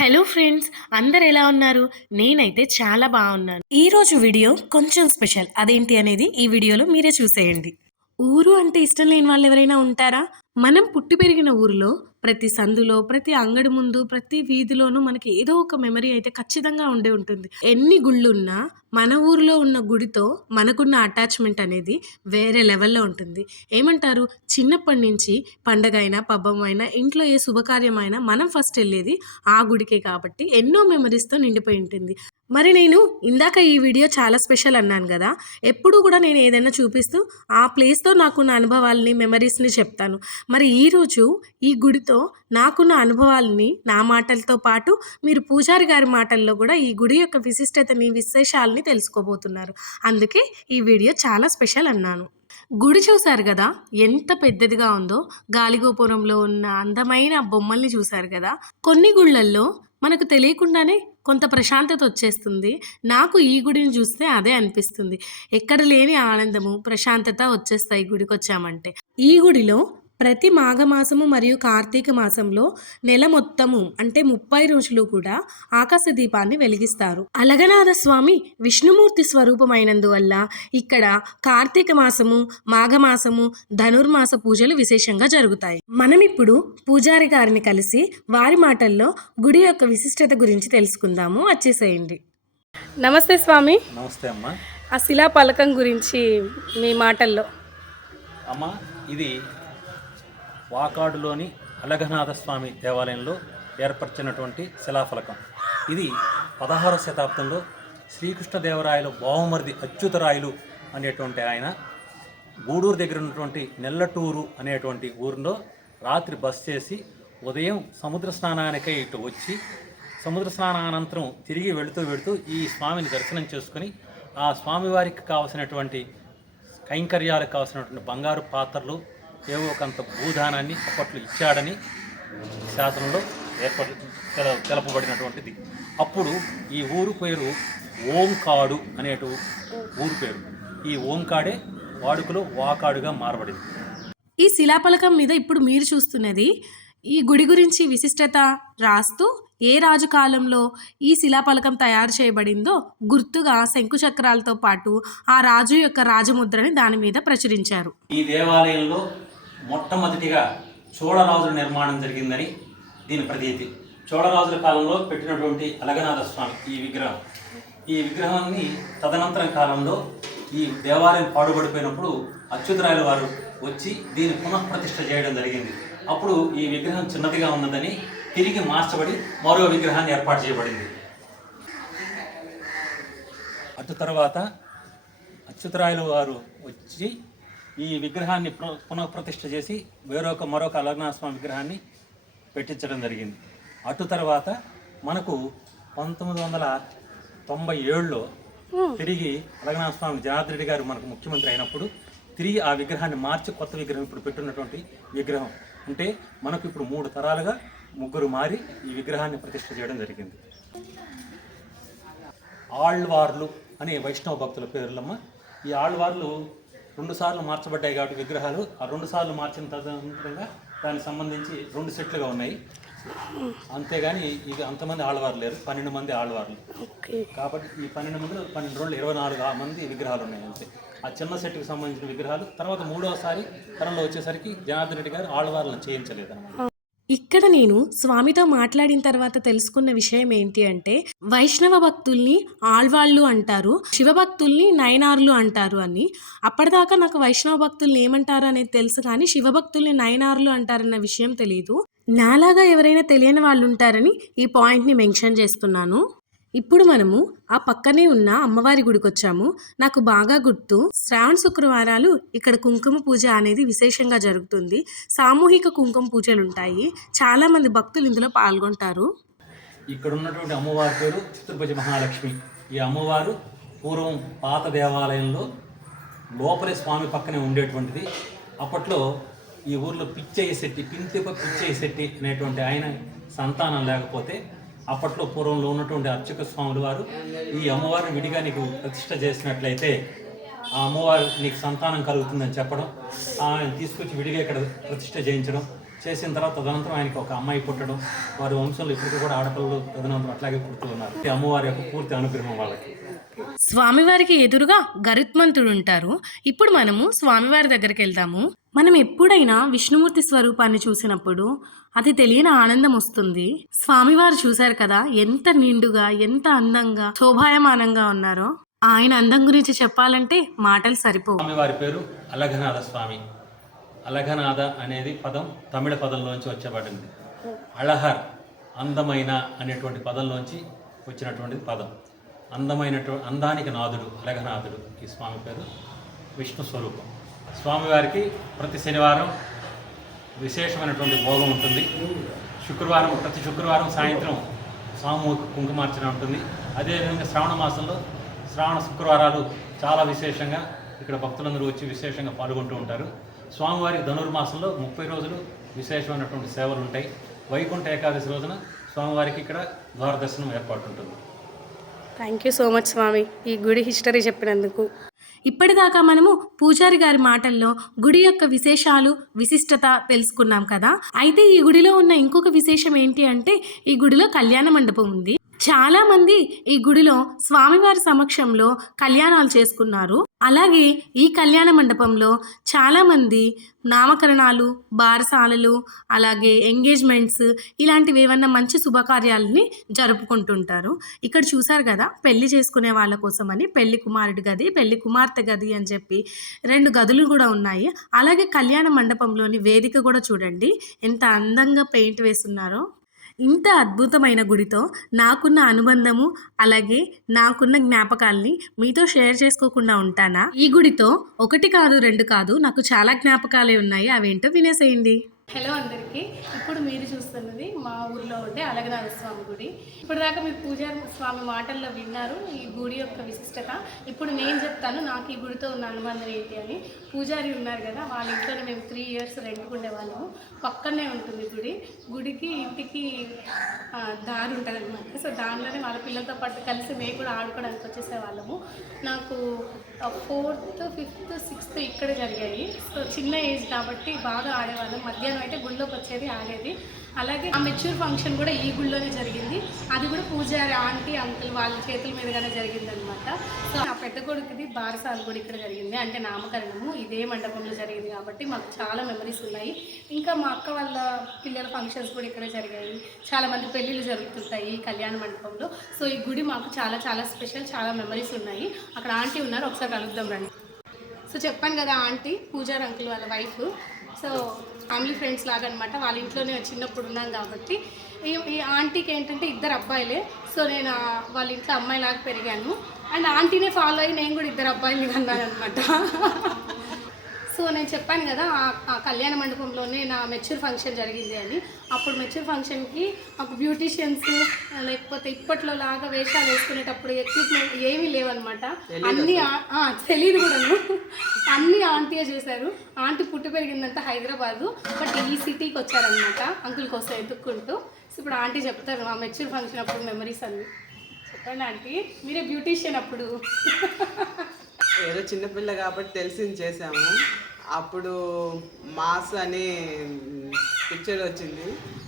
Hello friends, అందరు ఎలా ఉన్నారు? నేనైతే చాలా బాగున్నాను. ఈరోజు వీడియో కొంచెం స్పెషల్. అదేంటి అనేది ఈ వీడియోలో మీరే చూసేయండి. ఊరు అంటే ఇష్టం లేని వాళ్ళు ఎవరైనా ఉంటారా? మనం పుట్టి పెరిగిన ఊరిలో ప్రతి సందులో, ప్రతి అంగడి ముందు, ప్రతి వీధిలోనూ మనకి ఏదో ఒక మెమరీ అయితే ఖచ్చితంగా ఉండే ఉంటుంది. ఎన్ని గుళ్ళున్నా మన ఊరిలో ఉన్న గుడితో మనకున్న అటాచ్‌మెంట్ అనేది వేరే లెవెల్‌లో ఉంటుంది. ఏమంటారు? చిన్నప్పటి నుంచి పండగైనా, పబ్బమైనా, ఇంట్లో ఏ శుభకార్యమైనా మనం ఫస్ట్ ఎళ్ళేది ఆ గుడికే కాబట్టి ఎన్నో మెమరీస్‌తో నిండిపోయి ఉంటుంది. మరి నేను ఇందాక ఈ వీడియో చాలా స్పెషల్ అన్నాను గదా! ఎప్పుడూ గూడా నేను ఏదైనా చూపిస్తూ ఆ ప్లేస్‌తో నాకున్న అనుభవాల్ని, మెమరీస్‌ని చెప్తాను. మరి ఈరోజు ఈ గుడితో నాకున్న అనుభవాల్ని నా మాటలతో పాటు మీరు పూజారి గారి మాటల్లో గూడా ఈ గుడి యొక్క విశిష్టతని, విశేషాల్ని తెలుసుకోబోతున్నారు. అందుకే ఈ వీడియో చాలా స్పెషల్ అన్నాను. గుడి చూసారు గదా! ఎంత పెద్దదిగా ఉందో. గాలిగోపురంలో ఉన్న అందమైన బొమ్మల్ని చూసారు గదా! కొన్ని గుళ్ళల్లో మనకు తెలియకుండానే కొంత ప్రశాంతత వచ్చేస్తుంది. నాకు ఈ గుడిని చూస్తే అదే అనిపిస్తుంది. ఎక్కడ లేని ఆనందము, ప్రశాంతత వచ్చేస్తాయి గుడికొచ్చామంటే. ఈ గుడిలో ప్రతి మాఘమాసము మరియు కార్తీక మాసంలో నెల మొత్తము అంటే 30 రోజులు కూడా ఆకాశ దీపాన్ని వెలిగిస్తారు. అలగనాథ స్వామి విష్ణుమూర్తి స్వరూపమైనందువల్ల ఇక్కడ కార్తీక మాసము, మాఘమాసము, ధనుర్మాస పూజలు విశేషంగా జరుగుతాయి. మనం ఇప్పుడు పూజారి గారిని కలిసి వారి మాటల్లో గుడి యొక్క విశిష్టత గురించి తెలుసుకుందాము. వచ్చేసేయండి. నమస్తే స్వామి. నమస్తే అమ్మ. ఆ శిలా పలకం గురించి మీ మాటల్లో. అమ్మ, ఇది వాకాడులోని అలఘనాథ స్వామి దేవాలయంలో ఏర్పరిచినటువంటి శిలాఫలకం. ఇది 16వ శతాబ్దంలో శ్రీకృష్ణదేవరాయలు బావమరిది అచ్యుతరాయలు అనేటువంటి ఆయన గూడూరు దగ్గర ఉన్నటువంటి నెల్లటూరు అనేటువంటి ఊరిలో రాత్రి బస్ చేసి ఉదయం సముద్ర స్నానానికై ఇటు వచ్చి సముద్ర స్నానానంతరం తిరిగి వెళుతూ ఈ స్వామిని దర్శనం చేసుకుని ఆ స్వామివారికి కావలసినటువంటి కైంకర్యాలకు కావలసినటువంటి బంగారు పాత్రలు ఏవో కొంత భూదానాన్ని అప్పట్లో ఇచ్చాడని శాసనంలో తెలపబడినటువంటిది. అప్పుడు ఈ ఊరు పేరు ఓంకాడు అనేటు ఊరు పేరు. ఈ ఓంకాడే వాడుకలో వాకాడుగా మారబడింది. ఈ శిలాఫలకం మీద ఇప్పుడు మీరు చూస్తున్నది ఈ గుడి గురించి విశిష్టత రాస్తూ ఏ రాజు కాలంలో ఈ శిలాఫలకం తయారు చేయబడిందో గుర్తుగా శంకుచక్రాలతో పాటు ఆ రాజు యొక్క రాజముద్రని దాని మీద ప్రచురించారు. ఈ దేవాలయంలో మొట్టమొదటిగా చోళరాజుల నిర్మాణం జరిగిందని దీని ప్రతీతి. చోళరాజుల కాలంలో పెట్టినటువంటి అలగనాథ స్వామి ఈ విగ్రహాన్ని తదనంతరం కాలంలో ఈ దేవాలయం పాడుపడిపోయినప్పుడు అచ్యుతరాయల వారు వచ్చి దీన్ని పునఃప్రతిష్ఠ చేయడం జరిగింది. అప్పుడు ఈ విగ్రహం చిన్నదిగా ఉన్నదని తిరిగి మార్చబడి మరో విగ్రహాన్ని ఏర్పాటు చేయబడింది. అటు తర్వాత అచ్యుతరాయల వారు వచ్చి ఈ విగ్రహాన్ని పునఃప్రతిష్ఠ చేసి మరొక అలగనాథ స్వామి విగ్రహాన్ని పెట్టించడం జరిగింది. అటు తర్వాత మనకు 1997లో తిరిగి అలగనాథ స్వామి జనార్దన్ రెడ్డి గారు మనకు ముఖ్యమంత్రి అయినప్పుడు తిరిగి ఆ విగ్రహాన్ని మార్చి కొత్త విగ్రహం ఇప్పుడు పెట్టున్నటువంటి విగ్రహం అంటే మనకు ఇప్పుడు 3 తరాలుగా ముగ్గురు మారి ఈ విగ్రహాన్ని ప్రతిష్ఠ చేయడం జరిగింది. ఆళ్వార్లు అనే వైష్ణవ భక్తుల పేర్లమ్మ. ఈ ఆళ్వార్లు 2 సార్లు మార్చబడ్డాయి కాబట్టి విగ్రహాలు ఆ 2 సార్లు మార్చిన తదనంతరంగా దానికి సంబంధించి 2 సెట్లుగా ఉన్నాయి. అంతేగాని ఇది అంతమంది ఆళ్వార్లు లేరు, 12 మంది ఆళ్వార్లు కాబట్టి ఈ 12 మందిలో 12 రోజులు 24 మంది విగ్రహాలు ఉన్నాయి అంతే. ఆ చిన్న సెట్కి సంబంధించిన విగ్రహాలు తర్వాత 3వసారి తరంలో వచ్చేసరికి జనార్దన్ రెడ్డి గారు ఆళ్వార్లను చేయించలేదు అన్నమాట. ఇక్కడ నేను స్వామితో మాట్లాడిన తర్వాత తెలుసుకున్న విషయం ఏంటి అంటే వైష్ణవ భక్తుల్ని ఆళ్వాళ్ళు అంటారు, శివ భక్తుల్ని నయనార్లు అంటారు అని. అప్పటిదాకా నాకు వైష్ణవ భక్తుల్ని ఏమంటారు అనేది తెలుసు కానీ శివభక్తుల్ని నయనార్లు అంటారన్న విషయం తెలియదు. నాలాగా ఎవరైనా తెలియని వాళ్ళు ఉంటారని ఈ పాయింట్ని మెన్షన్ చేస్తున్నాను. ఇప్పుడు మనము ఆ పక్కనే ఉన్న అమ్మవారి గుడికి వచ్చాము. నాకు బాగా గుర్తు, శ్రావణ శుక్రవారాలు ఇక్కడ కుంకుమ పూజ అనేది విశేషంగా జరుగుతుంది. సామూహిక కుంకుమ పూజలు ఉంటాయి. చాలామంది భక్తులు ఇందులో పాల్గొంటారు. ఇక్కడ ఉన్నటువంటి అమ్మవారి పేరు చిత్రభుజ మహాలక్ష్మి. ఈ అమ్మవారు పూర్వం పాత దేవాలయంలో లోపలే స్వామి పక్కనే ఉండేటువంటిది. అప్పట్లో ఈ ఊర్లో పింతిప పిచ్చయ్య శెట్టి అనేటువంటి ఆయన సంతానం లేకపోతే అప్పట్లో పూర్వంలో ఉన్నటువంటి అర్చక స్వాముల వారు ఈ అమ్మవారిని విడిగా నీకు ప్రతిష్ఠ చేసినట్లయితే ఆ అమ్మవారు నీకు సంతానం కలుగుతుందని చెప్పడం, ఆయన తీసుకొచ్చి విడిగా ఇక్కడ ప్రతిష్ఠ చేయించడం, చేసిన తర్వాత తదనంతరం ఆయనకి ఒక అమ్మాయి పుట్టడం, వారి వంశంలో ఇప్పటికీ కూడా ఆడపిల్లలు తదనంతరం అట్లాగే పుడుతూ ఉన్నారు. ఈ అమ్మవారి యొక్క పూర్తి అనుగ్రహం వాళ్ళకి. స్వామివారికి ఎదురుగా గరుత్మంతుడు ఉంటారు. ఇప్పుడు మనము స్వామివారి దగ్గరికి వెళ్దాము. మనం ఎప్పుడైనా విష్ణుమూర్తి స్వరూపాన్ని చూసినప్పుడు అది తెలియని ఆనందం వస్తుంది. స్వామివారు చూశారు కదా, ఎంత నిండుగా, ఎంత అందంగా, శోభాయమానంగా ఉన్నారో. ఆయన అందం గురించి చెప్పాలంటే మాటలు సరిపోవు. స్వామివారి పేరు అలఘనాథ స్వామి. అలఘనాథ అనేది పదం తమిళ పదంలోంచి వచ్చబడింది. అళహర్ అందమైన అనేటువంటి పదంలోంచి వచ్చినటువంటి పదం. అందానికి నాథుడు అలఘనాథుడు ఈ స్వామి పేరు. విష్ణు స్వరూపం. స్వామివారికి ప్రతి శనివారం విశేషమైనటువంటి భోగం ఉంటుంది. ప్రతి శుక్రవారం సాయంత్రం సామూహిక కుంకుమార్చన ఉంటుంది. అదేవిధంగా శ్రావణ మాసంలో శ్రావణ శుక్రవారాలు చాలా విశేషంగా ఇక్కడ భక్తులందరూ వచ్చి విశేషంగా పాల్గొంటూ ఉంటారు. స్వామివారికి ధనుర్మాసంలో 30 రోజులు విశేషమైనటువంటి సేవలు ఉంటాయి. వైకుంఠ ఏకాదశి రోజున స్వామివారికి ఇక్కడ ద్వార దర్శనం ఏర్పాటు ఉంటుంది. థ్యాంక్ యూ సో మచ్ స్వామి, ఈ గుడి హిస్టరీ చెప్పినందుకు. ఇప్పటిదాకా మనము పూజారి గారి మాటల్లో గుడి యొక్క విశేషాలు, విశిష్టత తెలుసుకున్నాం కదా. అయితే ఈ గుడిలో ఉన్న ఇంకొక విశేషం ఏంటి అంటే, ఈ గుడిలో కళ్యాణ మండపం ఉంది. చాలా మంది ఈ గుడిలో స్వామివారి సమక్షంలో కళ్యాణాలు చేసుకున్నారు. అలాగే ఈ కళ్యాణ మండపంలో చాలా మంది నామకరణాలు, బారసాలలు, అలాగే ఎంగేజ్మెంట్స్ ఇలాంటివి ఏమన్నా మంచి శుభకార్యాలని జరుపుకుంటుంటారు. ఇక్కడ చూసారు కదా, పెళ్లి చేసుకునే వాళ్ళ కోసమని పెళ్లి కుమారుడి గది, పెళ్లి కుమార్తె గది అని చెప్పి 2 గదులు కూడా ఉన్నాయి. అలాగే కళ్యాణ మండపంలోని వేదిక కూడా చూడండి ఎంత అందంగా పెయింట్ వేస్తున్నారో. ఇంత అద్భుతమైన గుడితో నాకున్న అనుబంధము, అలాగే నాకున్న జ్ఞాపకాల్ని మీతో షేర్ చేసుకోకుండా ఉంటానా? ఈ గుడితో 1 కాదు 2 కాదు, నాకు చాలా జ్ఞాపకాలే ఉన్నాయి. అవేంటో వినేసేయండి. హలో అందరికీ, ఇప్పుడు మీరు చూస్తున్నది మా ఊర్లో ఉండే అలగనాథ స్వామి గుడి. ఇప్పటిదాకా మీరు పూజారి స్వామి మాటల్లో విన్నారు ఈ గుడి యొక్క విశిష్టత. ఇప్పుడు నేను చెప్తాను నాకు ఈ గుడితో ఉన్న అనుబంధం ఏంటి అని. పూజారి ఉన్నారు కదా, వాళ్ళ ఇంట్లోనే మేము 3 ఇయర్స్ రెంట్కు ఉండేవాళ్ళము. పక్కనే ఉంటుంది గుడి. గుడికి ఇంటికి దారి ఉంటుంది అనమాట. సో దానిలోనే వాళ్ళ పిల్లలతో పాటు కలిసి మేము కూడా ఆడుకోవడానికి వచ్చేసేవాళ్ళము. నాకు 4th, 5th, 6th ఇక్కడే జరిగాయి. సో చిన్న ఏజ్ కాబట్టి బాగా ఆడేవాళ్ళం. మధ్యాహ్నం అయితే గుళ్ళోకి వచ్చేది, ఆడేది. అలాగే ఆ మెచ్యూర్ ఫంక్షన్ కూడా ఈ గుళ్ళోనే జరిగింది. అది కూడా పూజారి ఆంటీ అంకుల్ వాళ్ళ చేతుల మీదుగానే జరిగింది అనమాట. సో ఆ పెద్ద కొడుకుది బారసాలు కూడా ఇక్కడ జరిగింది, అంటే నామకరణము ఇదే మండపంలో జరిగింది కాబట్టి మాకు చాలా మెమరీస్ ఉన్నాయి. ఇంకా మా అక్క వాళ్ళ పిల్లల ఫంక్షన్స్ కూడా ఇక్కడ జరిగాయి. చాలామంది పెళ్ళిళ్ళు జరుగుతుంటాయి కళ్యాణ మండపంలో. సో ఈ గుడి మాకు చాలా చాలా స్పెషల్, చాలా మెమరీస్ ఉన్నాయి. అక్కడ ఆంటీ ఉన్నారు, ఒకసారి కలుద్దాం రండి. సో చెప్పాను కదా, ఆంటీ పూజారి అంకుల్ వాళ్ళ వైఫ్. సో ఫ్యామిలీ ఫ్రెండ్స్ లాగా అనమాట. వాళ్ళ ఇంట్లోనే చిన్నప్పుడు ఉన్నాం కాబట్టి ఈ ఆంటీకి ఏంటంటే 2 అబ్బాయిలే. సో నేను వాళ్ళ ఇంట్లో అమ్మాయిలాగా పెరిగాను. అండ్ ఆంటీనే ఫాలో అయ్యి నేను కూడా 2 అబ్బాయిలు కన్నాను అనమాట. సో నేను చెప్పాను కదా, ఆ కళ్యాణ మండపంలోనే నా మెచ్యూర్ ఫంక్షన్ జరిగింది అని. అప్పుడు మెచ్యూర్ ఫంక్షన్కి మాకు బ్యూటీషియన్స్ లేకపోతే ఇప్పట్లో లాగా వేషాలు వేసుకునేటప్పుడు ఎక్విప్మెంట్ ఏమీ లేవన్నమాట. అన్నీ తెలియదు కూడాను. అన్నీ ఆంటీయే చేశారు. ఆంటీ పుట్టి పెరిగిందంతా హైదరాబాదు, బట్ ఈ సిటీకి వచ్చారనమాట అంకుల్ కోసం ఎత్తుక్కుంటూ. సో ఇప్పుడు ఆంటీ చెప్తారు మా మెచ్యూర్ ఫంక్షన్ అప్పుడు మెమరీస్ అన్ని. చెప్పండి ఆంటీ, మీరే బ్యూటీషియన్ అప్పుడు. ఏదో చిన్నపిల్ల కాబట్టి తెలిసింది చేసాము. అప్పుడు మాస్ అని పిక్చర్ వచ్చింది,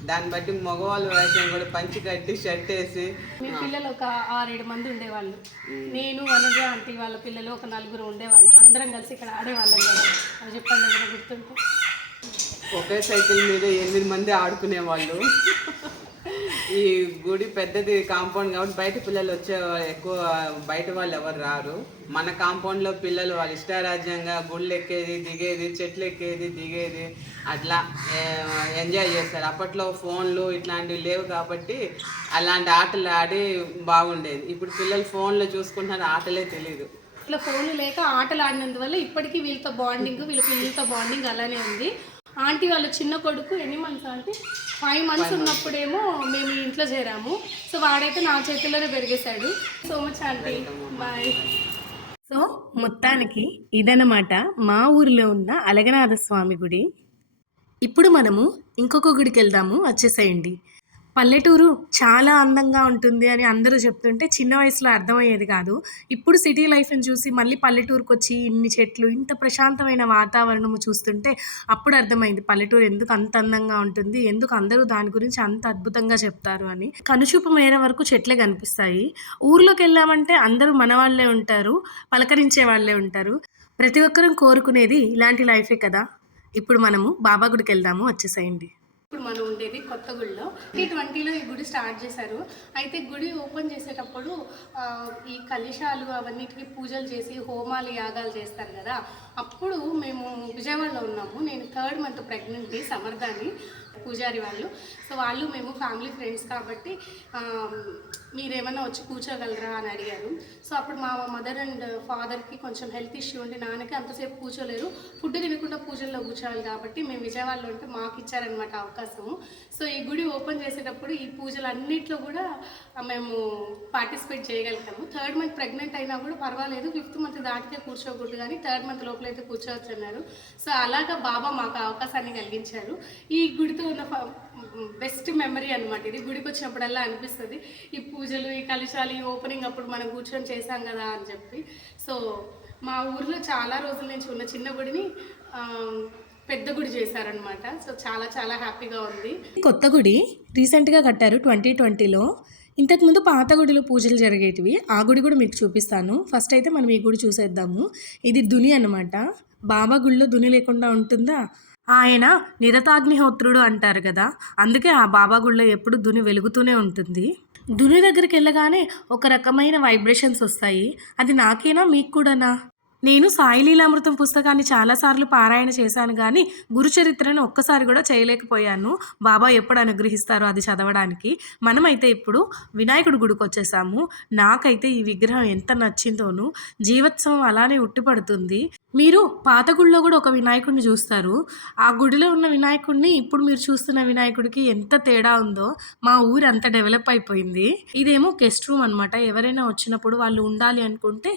దాన్ని బట్టి మగవాళ్ళ వేషం కూడా పంచి కట్టి షర్ట్ వేసి. మీ పిల్లలు ఒక 6-7 మంది ఉండేవాళ్ళు. నేను వనజ ఆంటీ వాళ్ళ పిల్లలు ఒక 4 ఉండేవాళ్ళు. అందరం కలిసి ఇక్కడ ఆడేవాళ్ళం కదా, అది చెప్పండి ఏదైనా గుర్తుంటే. ఒకే సైకిల్ మీద 8 మంది ఆడుకునేవాళ్ళు. ఈ గుడి పెద్దది కాంపౌండ్ కాబట్టి బయట పిల్లలు ఎక్కువ బయట వాళ్ళు ఎవరు రారు. మన కాంపౌండ్లో పిల్లలు వాళ్ళ ఇష్టారాజ్యంగా గుళ్ళు ఎక్కేది, దిగేది, చెట్లు ఎక్కేది, దిగేది, అట్లా ఎంజాయ్ చేస్తారు. అప్పట్లో ఫోన్లు ఇట్లాంటివి లేవు కాబట్టి అలాంటి ఆటలు ఆడి బాగుండేది. ఇప్పుడు పిల్లలు ఫోన్లో చూసుకుంటున్నారు, ఆటలే తెలియదు. ఇట్లా ఫోన్లు లేక ఆటలు ఆడినందువల్ల ఇప్పటికీ వీళ్ళతో బాండింగ్, వీళ్ళ పిల్లలతో బాండింగ్ అలానే ఉంది. ఆంటీ వాళ్ళ చిన్న కొడుకు ఎన్ని మంత్స్ అంటే 5 months ఉన్నప్పుడేమో మేము ఇంట్లో చేరాము. సో వాడైతే నా చేతుల్లోనే పెరిగేశాడు. So much aunty, bye. So మొత్తానికి ఇదన్నమాట మా ఊరిలో ఉన్న అలగనాథ స్వామి గుడి. ఇప్పుడు మనము ఇంకొక గుడికి వెళ్దాము, వచ్చేసేయండి. పల్లెటూరు చాలా అందంగా ఉంటుంది అని అందరూ చెప్తుంటే చిన్న వయసులో అర్థమయ్యేది కాదు. ఇప్పుడు సిటీ లైఫ్‌ని చూసి మళ్ళీ పల్లెటూరుకొచ్చి ఇన్ని చెట్లు, ఇంత ప్రశాంతమైన వాతావరణము చూస్తుంటే అప్పుడు అర్థమైంది పల్లెటూరు ఎందుకు అంత అందంగా ఉంటుంది, ఎందుకు అందరూ దాని గురించి అంత అద్భుతంగా చెప్తారు అని. కనుచూపు మేర వరకు చెట్లే కనిపిస్తాయి. ఊర్లోకెళ్ళామంటే అందరూ మనవాళ్ళే ఉంటారు, పలకరించే వాళ్ళే ఉంటారు. ప్రతి ఒక్కరం కోరుకునేది ఇలాంటి లైఫే కదా! ఇప్పుడు మనము బాబా గుడికెళ్దాము వచ్చేసేయండి. ఇప్పుడు మనం ఉండేది కొత్తగూడలో 2020లో ఈ గుడి స్టార్ట్ చేశారు. అయితే గుడి ఓపెన్ చేసేటప్పుడు ఈ కలశాలు అవన్నిటికీ పూజలు చేసి హోమాలు యాగాలు చేస్తారు కదా, అప్పుడు మేము విజయవాడలో ఉన్నాము. నేను 3rd మంత్ ప్రెగ్నెంట్, సమర్థాని పూజారి వాళ్ళు. సో వాళ్ళు మేము ఫ్యామిలీ ఫ్రెండ్స్ కాబట్టి మీరేమన్నా వచ్చి కూర్చోగలరా అని అడిగారు. సో అప్పుడు మా మదర్ అండ్ ఫాదర్కి కొంచెం హెల్త్ ఇష్యూ ఉండి నాన్నకి అంతసేపు కూర్చోలేరు, ఫుడ్ తినకుండా పూజల్లో కూర్చోవాలి కాబట్టి మేము విజయవాడలో ఉంటే మాకు ఇచ్చారనమాట అవకాశము. సో ఈ గుడి ఓపెన్ చేసేటప్పుడు ఈ పూజలు అన్నిట్లో కూడా మేము పార్టిసిపేట్ చేయగలుగుతాము. 3rd మంత్ ప్రెగ్నెంట్ అయినా కూడా పర్వాలేదు, 5th మంత్ దాటితే కూర్చోకూడదు కానీ 3rd మంత్ లోపలైతే కూర్చోవచ్చు అన్నారు. సో అలాగా బాబా మాకు అవకాశాన్ని కలిగించారు. ఈ గుడితో ఉన్న బెస్ట్ మెమరీ అనమాట ఇది. గుడికి వచ్చినప్పుడల్లా అనిపిస్తుంది ఈ పూజలు, ఈ కలశాలు, ఈ ఓపెనింగ్ అప్పుడు మనం కూర్చొని చేశాం కదా అని చెప్పి. సో మా ఊర్లో చాలా రోజుల నుంచి ఉన్న చిన్న గుడిని పెద్ద గుడి చేశారనమాట. సో చాలా చాలా హ్యాపీగా ఉంది. కొత్త గుడి రీసెంట్గా కట్టారు 2020లో. ఇంతకుముందు పాత గుడిలో పూజలు జరిగేటివి, ఆ గుడి కూడా మీకు చూపిస్తాను. ఫస్ట్ అయితే మనం ఈ గుడి చూసేద్దాము. ఇది దుని అన్నమాట. బాబా గుడిలో దుని లేకుండా ఉంటుందా? ఆయన నిరతాగ్నిహోత్రుడు అంటారు కదా, అందుకే ఆ బాబా గుడిలో ఎప్పుడు దుని వెలుగుతూనే ఉంటుంది. దుని దగ్గరికి వెళ్ళగానే ఒక రకమైన వైబ్రేషన్స్ వస్తాయి. అది నాకేనా మీకు కూడానా? నేను సాయి లీలామృతం పుస్తకాన్ని చాలాసార్లు పారాయణ చేశాను కానీ గురుచరిత్రను ఒక్కసారి కూడా చేయలేకపోయాను. బాబా ఎప్పుడు అనుగ్రహిస్తారో అది చదవడానికి. మనమైతే ఇప్పుడు వినాయకుడి గుడికి వచ్చేసాము. నాకైతే ఈ విగ్రహం ఎంత నచ్చిందోను, జీవోత్సవం అలానే ఉట్టిపడుతుంది. మీరు పాత గుడిలో కూడా ఒక వినాయకుడిని చూస్తారు. ఆ గుడిలో ఉన్న వినాయకుడిని ఇప్పుడు మీరు చూస్తున్న వినాయకుడికి ఎంత తేడా ఉందో. మా ఊరు అంత డెవలప్ అయిపోయింది. ఇదేమో గెస్ట్ రూమ్ అనమాట. ఎవరైనా వచ్చినప్పుడు వాళ్ళు ఉండాలి అనుకుంటే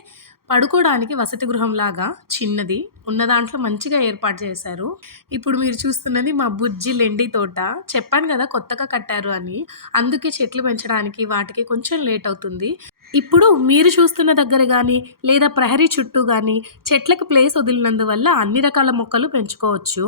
పడుకోవడానికి వసతి గృహంలాగా చిన్నది ఉన్న దాంట్లో మంచిగా ఏర్పాటు చేశారు. ఇప్పుడు మీరు చూస్తున్నది మా బుజ్జి లెండి తోట. చెప్పాను కదా కొత్తగా కట్టారు అని, అందుకే చెట్లు పెంచడానికి వాటికి కొంచెం లేట్ అవుతుంది. ఇప్పుడు మీరు చూస్తున్న దగ్గర కానీ లేదా ప్రహరీ చుట్టూ కానీ చెట్లకు ప్లేస్ వదిలినందువల్ల అన్ని రకాల మొక్కలు పెంచుకోవచ్చు.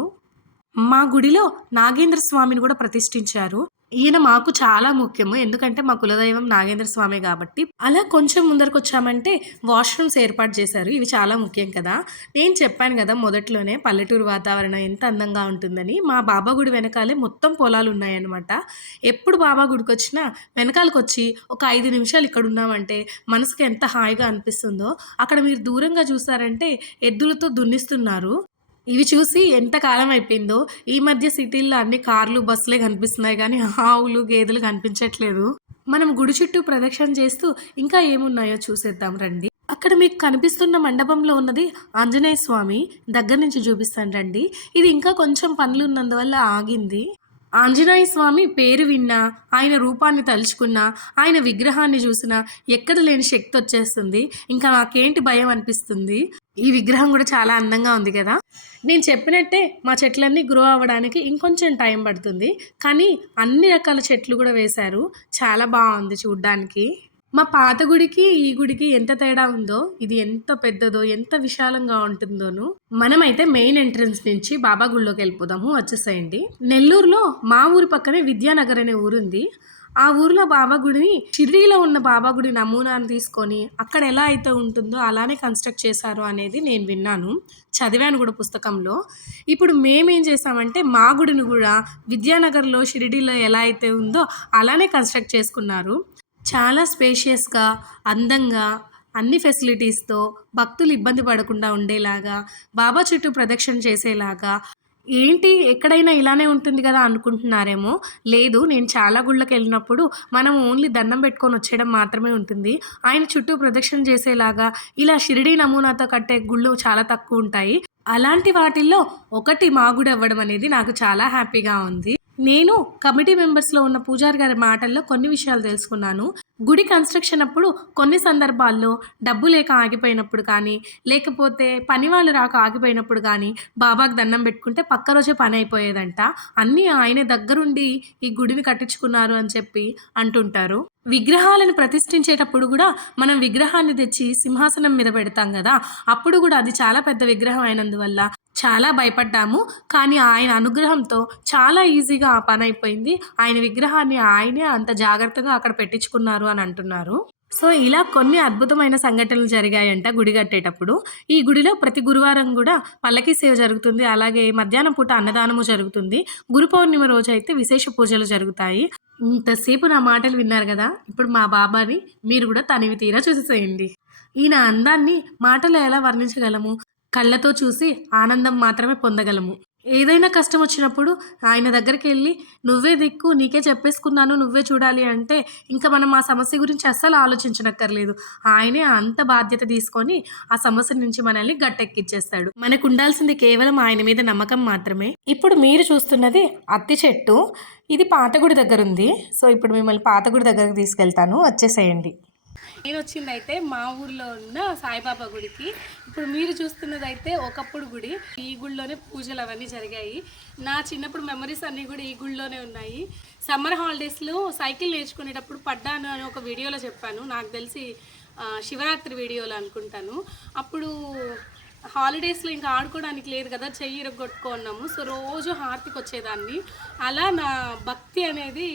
మా గుడిలో నాగేంద్ర స్వామిని కూడా ప్రతిష్ఠించారు. ఈయన మాకు చాలా ముఖ్యము, ఎందుకంటే మా కులదైవం నాగేంద్ర స్వామి కాబట్టి. అలా కొంచెం ముందరకు వచ్చామంటే వాష్రూమ్స్ ఏర్పాటు చేశారు. ఇవి చాలా ముఖ్యం కదా. నేను చెప్పాను కదా మొదట్లోనే పల్లెటూరు వాతావరణం ఎంత అందంగా ఉంటుందని. మా బాబా గుడి వెనకాలే మొత్తం పొలాలు ఉన్నాయన్నమాట. ఎప్పుడు బాబా గుడికి వచ్చినా వెనకాలకు వచ్చి ఒక 5 నిమిషాలు ఇక్కడ ఉన్నామంటే మనసుకి ఎంత హాయిగా అనిపిస్తుందో. అక్కడ మీరు దూరంగా చూసారంటే ఎద్దులతో దున్నిస్తున్నారు. ఇవి చూసి ఎంత కాలం అయిపోయిందో. ఈ మధ్య సిటీల్లో అన్ని కార్లు, బస్సులే కనిపిస్తున్నాయి కానీ ఆవులు, గేదెలు కనిపించట్లేదు. మనం గుడి చుట్టూ ప్రదక్షిణ చేస్తూ ఇంకా ఏమున్నాయో చూసేద్దాం రండి. అక్కడ మీకు కనిపిస్తున్న మండపంలో ఉన్నది ఆంజనేయ స్వామి. దగ్గర నుంచి చూపిస్తాను రండి. ఇది ఇంకా కొంచెం పనులు ఉన్నందువల్ల ఆగింది. ఆంజనేయ స్వామి పేరు విన్నా, ఆయన రూపాన్ని తలుచుకున్నా, ఆయన విగ్రహాన్ని చూసినా ఎక్కడ లేని శక్తి వచ్చేస్తుంది. ఇంకా నాకేంటి భయం అనిపిస్తుంది. ఈ విగ్రహం కూడా చాలా అందంగా ఉంది కదా. నేను చెప్పినట్టే మా చెట్లన్నీ గ్రో అవ్వడానికి ఇంకొంచెం టైం పడుతుంది, కానీ అన్ని రకాల చెట్లు కూడా వేశారు. చాలా బాగుంది చూడ్డానికి. మా పాత గుడికి ఈ గుడికి ఎంత తేడా ఉందో, ఇది ఎంత పెద్దదో, ఎంత విశాలంగా ఉంటుందోను. మనమైతే మెయిన్ ఎంట్రన్స్ నుంచి బాబా గుడిలోకి వెళ్ళిపోదాము, వచ్చేసేయండి. నెల్లూరులో మా ఊరి పక్కనే విద్యానగర్ అనే ఊరుంది. ఆ ఊరిలో బాబా గుడిని, షిరిడీలో ఉన్న బాబా గుడి నమూనాను తీసుకొని అక్కడ ఎలా అయితే ఉంటుందో అలానే కన్స్ట్రక్ట్ చేశారు అనేది నేను విన్నాను, చదివాను కూడా పుస్తకంలో. ఇప్పుడు మేమేం చేసామంటే మా గుడిని కూడా విద్యానగర్లో, షిరిడీలో ఎలా అయితే ఉందో అలానే కన్స్ట్రక్ట్ చేసుకున్నారు. చాలా స్పేషియస్గా, అందంగా, అన్ని ఫెసిలిటీస్తో భక్తులు ఇబ్బంది పడకుండా ఉండేలాగా, బాబా చుట్టూ ప్రదక్షిణ చేసేలాగా. ఏంటి ఎక్కడైనా ఇలానే ఉంటుంది కదా అనుకుంటున్నారేమో. లేదు, నేను చాలా గుళ్ళకి వెళ్ళినప్పుడు మనం ఓన్లీ దండం పెట్టుకొని వచ్చేయడం మాత్రమే ఉంటుంది. ఆయన చుట్టూ ప్రదక్షిణ చేసేలాగా ఇలా షిరిడీ నమూనాతో కట్టే గుళ్ళు చాలా తక్కువ ఉంటాయి. అలాంటి వాటిల్లో ఒకటి మా గుడి అవ్వడం అనేది నాకు చాలా హ్యాపీగా ఉంది. నేను కమిటీ మెంబర్స్లో ఉన్న పూజారి గారి మాటల్లో కొన్ని విషయాలు తెలుసుకున్నాను. గుడి కన్స్ట్రక్షన్ అప్పుడు కొన్ని సందర్భాల్లో డబ్బు లేక ఆగిపోయినప్పుడు కానీ, లేకపోతే పని వాళ్ళు రాక ఆగిపోయినప్పుడు కానీ, బాబాకి దండం పెట్టుకుంటే పక్క రోజే పని అయిపోయేదంట. అన్నీ ఆయనే దగ్గరుండి ఈ గుడిని కట్టించుకున్నారు అని చెప్పి అంటుంటారు. విగ్రహాలను ప్రతిష్ఠించేటప్పుడు కూడా మనం విగ్రహాన్ని తెచ్చి సింహాసనం మీద పెడతాం కదా, అప్పుడు కూడా అది చాలా పెద్ద విగ్రహం అయినందువల్ల చాలా భయపడ్డాము. కానీ ఆయన అనుగ్రహంతో చాలా ఈజీగా ఆ పని అయిపోయింది. ఆయన విగ్రహాన్ని ఆయనే అంత జాగ్రత్తగా అక్కడ పెట్టించుకున్నారు అని అంటున్నారు. సో ఇలా కొన్ని అద్భుతమైన సంఘటనలు జరిగాయంట గుడి కట్టేటప్పుడు. ఈ గుడిలో ప్రతి గురువారం కూడా పల్లకీ సేవ జరుగుతుంది. అలాగే మధ్యాహ్నం పూట అన్నదానము జరుగుతుంది. గురు పౌర్ణిమ రోజు అయితే విశేష పూజలు జరుగుతాయి. ఇంతసేపు నా మాటలు విన్నారు కదా, ఇప్పుడు మా బాబాని మీరు కూడా తనివి తీరా చూసేసేయండి. ఈయన అందాన్ని మాటలో ఎలా వర్ణించగలము? కళ్ళతో చూసి ఆనందం మాత్రమే పొందగలము. ఏదైనా కష్టం వచ్చినప్పుడు ఆయన దగ్గరికి వెళ్ళి నువ్వే దిక్కు, నీకే చెప్పేసుకున్నాను, నువ్వే చూడాలి అంటే ఇంకా మనం ఆ సమస్య గురించి అస్సలు ఆలోచించనక్కర్లేదు. ఆయనే అంత బాధ్యత తీసుకొని ఆ సమస్య నుంచి మనల్ని గట్టెక్కిచ్చేస్తాడు. మనకు ఉండాల్సింది కేవలం ఆయన మీద నమ్మకం మాత్రమే. ఇప్పుడు మీరు చూస్తున్నది అత్తి చెట్టు. ఇది పాతగుడి దగ్గర ఉంది. సో ఇప్పుడు మిమ్మల్ని పాతగుడి దగ్గరకు తీసుకెళ్తాను, వచ్చేసేయండి. నేను వచ్చిందైతే మా ఊర్లో ఉన్న సాయిబాబా గుడికి. ఇప్పుడు మీరు చూస్తున్నదైతే ఒకప్పుడు గుడి. ఈ గుడిలోనే పూజలు అవన్నీ జరిగాయి. నా చిన్నప్పుడు మెమరీస్ అన్నీ కూడా ఈ గుడిలోనే ఉన్నాయి. సమ్మర్ హాలిడేస్లో సైకిల్ నేర్చుకునేటప్పుడు పడ్డాను అని ఒక వీడియోలో చెప్పాను. నాకు తెలిసి శివరాత్రి వీడియోలో అనుకుంటాను. అప్పుడు హాలిడేస్లో ఇంకా ఆడుకోవడానికి లేదు కదా, చెయ్యి ఇరగొట్టుకున్నాము. సో రోజు హారతికి వచ్చేదాన్ని. అలా నా భక్తి అనేది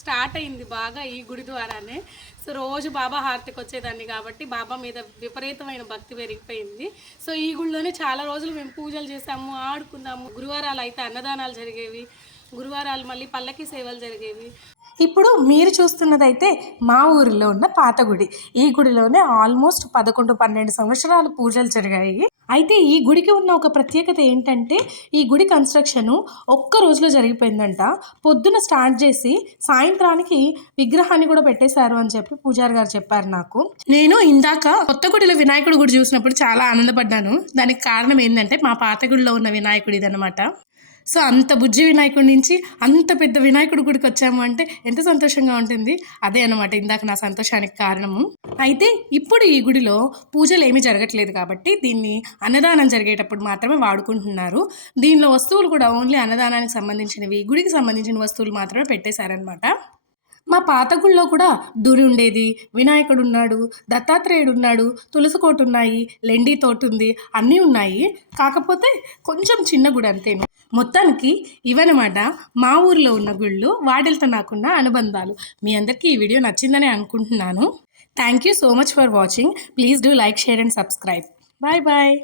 స్టార్ట్ అయింది బాగా ఈ గుడి ద్వారానే. సో రోజు బాబా హారతికి వచ్చేదాన్ని కాబట్టి బాబా మీద విపరీతమైన భక్తి పెరిగిపోయింది. సో ఈ గుడిలోనే చాలా రోజులు మేము పూజలు చేసాము, ఆడుకున్నాము. గురువారాలు అయితే అన్నదానాలు జరిగేవి, గురువారాలు మళ్ళీ పల్లకి సేవలు జరిగేవి. ఇప్పుడు మీరు చూస్తున్నదైతే మా ఊరిలో ఉన్న పాత గుడి. ఈ గుడిలోనే ఆల్మోస్ట్ 11-12 సంవత్సరాలు పూజలు జరిగాయి. అయితే ఈ గుడికి ఉన్న ఒక ప్రత్యేకత ఏంటంటే ఈ గుడి కన్స్ట్రక్షను ఒక్క రోజులో జరిగిపోయిందంట. పొద్దున స్టార్ట్ చేసి సాయంత్రానికి విగ్రహాన్ని కూడా పెట్టేశారు అని చెప్పి పూజారి గారు చెప్పారు నాకు. నేను ఇందాక కొత్త గుడిలో వినాయకుడి గుడి చూసినప్పుడు చాలా ఆనందపడ్డాను. దానికి కారణం ఏంటంటే మా పాత గుడిలో ఉన్న వినాయకుడి ఇదనమాట. సో అంత బుజ్జి వినాయకుడి నుంచి అంత పెద్ద వినాయకుడి గుడికి వచ్చాము అంటే ఎంత సంతోషంగా ఉంటుంది. అదే అనమాట ఇందాక నా సంతోషానికి కారణము. అయితే ఇప్పుడు ఈ గుడిలో పూజలు ఏమీ జరగట్లేదు కాబట్టి దీన్ని అన్నదానం జరిగేటప్పుడు మాత్రమే వాడుకుంటున్నారు. దీనిలో వస్తువులు కూడా ఓన్లీ అన్నదానానికి సంబంధించినవి, గుడికి సంబంధించిన వస్తువులు మాత్రమే పెట్టేశారనమాట. మా పాత గుళ్ళో కూడా దురి ఉండేది, వినాయకుడు ఉన్నాడు, దత్తాత్రేయుడు ఉన్నాడు, తులసికోట ఉన్నాయి, లెండి తోట ఉంది, అన్నీ ఉన్నాయి. కాకపోతే కొంచెం చిన్న గుడి అంతేను. మొత్తానికి ఇవన్నమాట మా ఊరిలో ఉన్న గుళ్ళు, వాటితో నాకున్న అనుబంధాలు. మీ అందరికీ ఈ వీడియో నచ్చిందని అనుకుంటున్నాను. Thank you so much for watching. Please do like, share and subscribe. Bye bye.